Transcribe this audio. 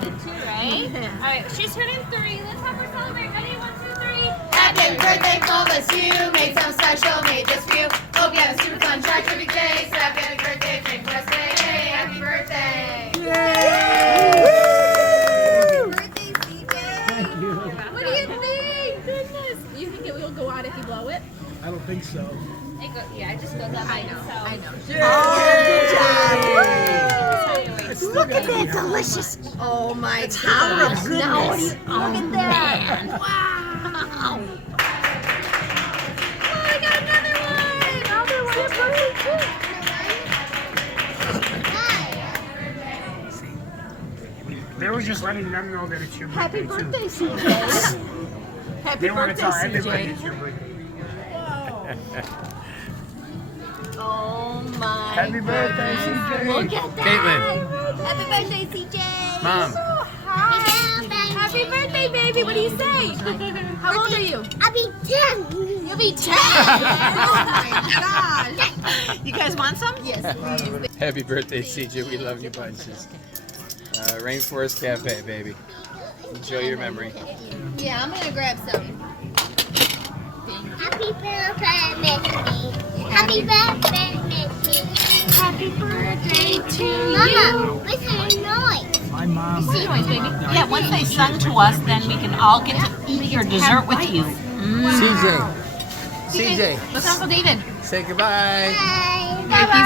did too, right? All right, she's turning 3. Let's have her celebrate. Ready? 1, 2, 3. Happy birthday, Columbus, you made something special, made just for you. Hope you have a super fun, try terrific day. So happy birthday, Rainforest Day. Hey, happy birthday. Birthday, CJ. Thank you. What do you think? Goodness. You think it will go out if you blow it? I don't think so. Yeah, it just goes up. I know. So. I know. Look at that delicious. Oh my God. Tower of goodness. Now, look at that. Wow. Oh, I got another one. They were just letting them know that it's your Happy birthday birthday, too. CJ. Happy They want to birthday, tell everybody CJ. it's your birthday. Oh my. Happy birthday, CJ. Look at that. Caitlin. Happy birthday, CJ. Mom. Happy birthday, baby. What do you say? How old are you? I'll be 10. You'll be 10. Oh my gosh. You guys want some? Yes, please. Happy birthday, CJ. We love you bunches. Rainforest Cafe, baby. Enjoy your memory. Yeah, I'm gonna grab some. Happy birthday, Mickey. Happy birthday, Mickey. Happy birthday to Mama, listen to noise. My mom. Yeah, once they sung to us, then we can all get to eat your dessert with you. CJ. Look at Uncle David. Say goodbye. Bye. Bye-bye.